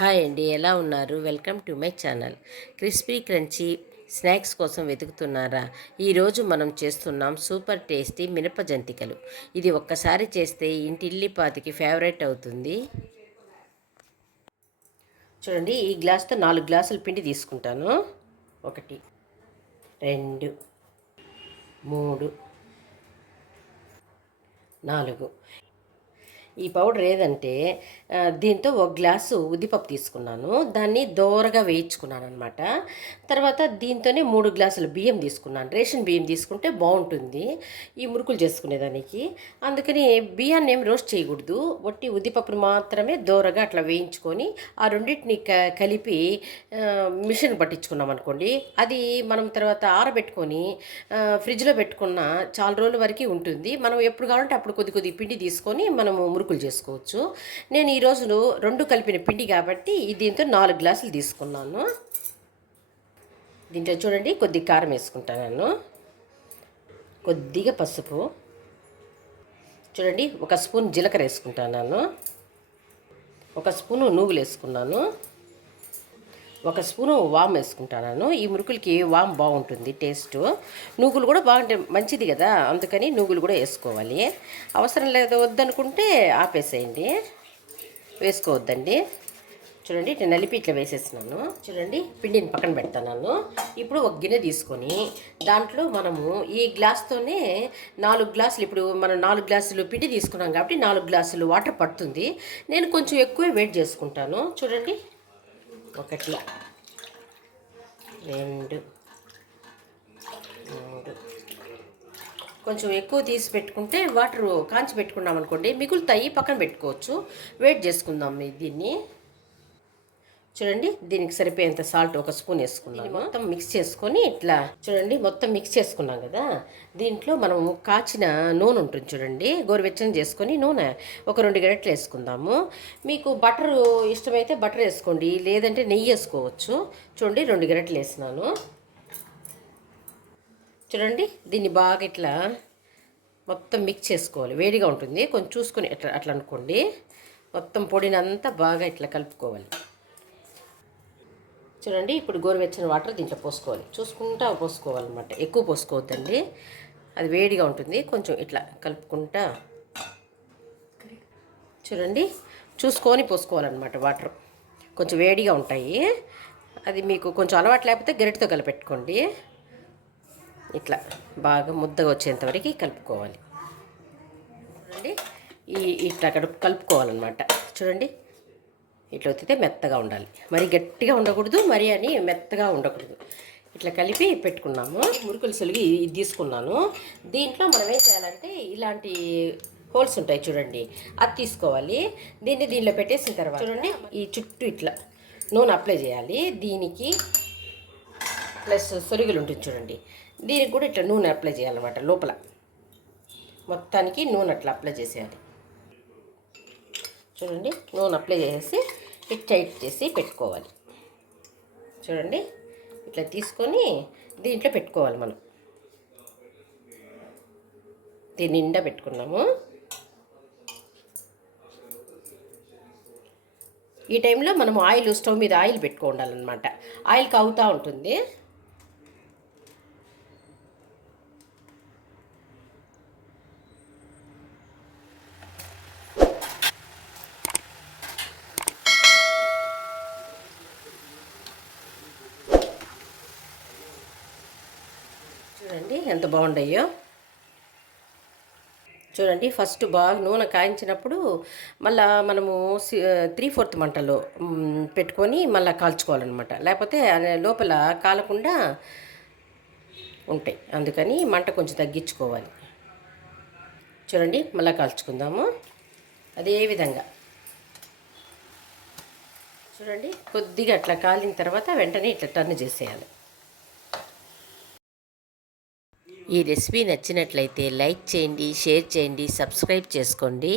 Hi అండి, ఎలా ఉన్నారు? Welcome to my channel. Crispy crunchy snacks కోసం వెతుకుతున్నారా? ఈరోజు మనం చేస్తున్నాం సూపర్ టేస్టీ మినప జంతికలు. ఇది ఒక్కసారి చేస్తే ఇంటిల్లిపాతికి ఫేవరెట్ అవుతుంది. చూడండి, ఈ గ్లాస్తో 4 గ్లాసుల పిండి తీసుకుంటాను. 1, 2, 3, 4. ఈ పౌడర్ ఏదంటే దీంతో 1 గ్లాసు ఉద్దిపప్పు తీసుకున్నాను. దాన్ని దోరగా వేయించుకున్నాను అనమాట. తర్వాత దీంతోనే 3 గ్లాసుల బియ్యం తీసుకున్నాను. రేషన్ బియ్యం తీసుకుంటే బాగుంటుంది ఈ మురుకులు చేసుకునేదానికి. అందుకని బియ్యాన్ని ఏం రోస్ట్ చేయకూడదు, వట్టి ఉద్దిపప్పును మాత్రమే దోరగా అట్లా వేయించుకొని ఆ రెండింటిని కలిపి మిషన్ పట్టించుకున్నాం అనుకోండి. అది మనం తర్వాత ఆరబెట్టుకొని ఫ్రిడ్జ్లో పెట్టుకున్న చాలా రోజుల వరకు ఉంటుంది. మనం ఎప్పుడు కావాలంటే అప్పుడు కొద్ది కొద్ది పిండి తీసుకొని మనము మురుకులు చేసుకోవచ్చు. నేను ఈరోజు 2 కలిపిన పిండి కాబట్టి దీంతో 4 గ్లాసులు తీసుకున్నాను. దీంట్లో చూడండి, కొద్దిగా కారం వేసుకుంటాను, కొద్దిగా పసుపు, చూడండి 1 స్పూన్ జీలకర్ర వేసుకుంటాను, 1 స్పూను నువ్వులు వేసుకున్నాను, 1 స్పూను వామ్ వేసుకుంటాను. ఈ మురుకులకి వామ్ బాగుంటుంది టేస్ట్. నువ్వులు కూడా బాగుంటే మంచిది కదా, అందుకని నువ్వులు కూడా వేసుకోవాలి. అవసరం లేదు వద్దనుకుంటే ఆపేసేయండి, వేసుకోవద్దండి. చూడండి, నేను నలిపి ఇట్లా వేసేసినాను. చూడండి, పిండిని పక్కన పెడతాను. ఇప్పుడు 1 గిన్నె తీసుకొని దాంట్లో మనము ఈ గ్లాస్తోనే 4 గ్లాసులు, ఇప్పుడు మనం 4 గ్లాసులు పిండి తీసుకున్నాం కాబట్టి 4 గ్లాసులు వాటర్ పడుతుంది. నేను కొంచెం ఎక్కువే వేడి చేసుకుంటాను. చూడండి, 1, 2, 3. కొంచెం ఎక్కువ తీసి పెట్టుకుంటే వాటర్ కాంచి పెట్టుకున్నాం అనుకోండి మిగులుతాయి, పక్కన పెట్టుకోవచ్చు. వెయిట్ చేసుకుందాం దీన్ని. చూడండి, దీనికి సరిపోయేంత సాల్ట్ 1 స్పూన్ వేసుకున్నాము. మొత్తం మిక్స్ చేసుకొని ఇట్లా చూడండి, మొత్తం మిక్స్ చేసుకున్నాం కదా. దీంట్లో మనం కాచిన నూనె ఉంటుంది చూడండి, గోరువెచ్చని చేసుకొని నూనె 2 గరిటెలు వేసుకుందాము. మీకు బటర్ ఇష్టమైతే బటర్ వేసుకోండి, లేదంటే నెయ్యి వేసుకోవచ్చు. చూడండి, 2 గరిటెలు వేసినాను. చూడండి, దీన్ని బాగా ఇట్లా మొత్తం మిక్స్ చేసుకోవాలి. వేడిగా ఉంటుంది, కొంచెం చూసుకొని అట్లా అనుకోండి. మొత్తం పొడినంతా బాగా ఇట్లా కలుపుకోవాలి. చూడండి, ఇప్పుడు గోరువెచ్చని వాటర్ దీంట్లో పోసుకోవాలి, చూసుకుంటా పోసుకోవాలన్నమాట. ఎక్కువ పోసుకోవద్దండి, అది వేడిగా ఉంటుంది. కొంచెం ఇట్లా కలుపుకుంటా చూడండి, చూసుకొని పోసుకోవాలన్నమాట. వాటర్ కొంచెం వేడిగా ఉంటాయి. అది మీకు కొంచెం అలవాటు లేకపోతే గరిటెతో కలిపెట్టుకోండి. ఇట్లా బాగా ముద్దగా వచ్చేంతవరకు కలుపుకోవాలి. చూడండి, ఇట్లా కలుపుకోవాలన్నమాట. చూడండి, ఇట్లా వచ్చితే మెత్తగా ఉండాలి, మరి గట్టిగా ఉండకూడదు, మరి అని మెత్తగా ఉండకూడదు. ఇట్లా కలిపి పెట్టుకున్నాము. మురుకులు సొలిగి ఇది తీసుకున్నాను. దీంట్లో మనం ఏం చేయాలంటే ఇలాంటి హోల్స్ ఉంటాయి చూడండి, అది తీసుకోవాలి. దీనిలో పెట్టేసిన తర్వాత చూడండి, ఈ చుట్టూ ఇట్లా నూనె అప్లై చేయాలి. దీనికి ప్లస్ సొరుగులు ఉంటుంది చూడండి, దీనికి కూడా ఇట్లా నూనె అప్లై చేయాలన్నమాట. లోపల మొత్తానికి నూనె అట్లా అప్లై చేసేయాలి. చూడండి, నూనె అప్లై చేసి ఇట్ టైట్ చేసి పెట్టుకోవాలి. చూడండి, ఇట్లా తీసుకొని దీంట్లో పెట్టుకోవాలి. మనం దీని నిండా పెట్టుకున్నాము. ఈ టైంలో మనం స్టవ్ మీద ఆయిల్ పెట్టుకోవాలన్నమాట. ఆయిల్ కాగుతూ ఉంటుంది. చూడండి ఎంత బాగుంటాయో. చూడండి, ఫస్ట్ బాగా నూనె కాయించినప్పుడు మళ్ళీ మనము 3/4 మంటలో పెట్టుకొని మళ్ళీ కాల్చుకోవాలన్నమాట. లేకపోతే లోపల కాలకుండా ఉంటాయి, అందుకని మంట కొంచెం తగ్గించుకోవాలి. చూడండి, మళ్ళీ కాల్చుకుందాము అదే విధంగా. చూడండి, కొద్దిగా అట్లా కాలిన తర్వాత వెంటనే ఇట్లా టర్న్ చేసేయాలి. ఈ రెసిపీ నచ్చినట్లయితే లైక్ చేయండి, షేర్ చేయండి, సబ్స్క్రైబ్ చేసుకోండి.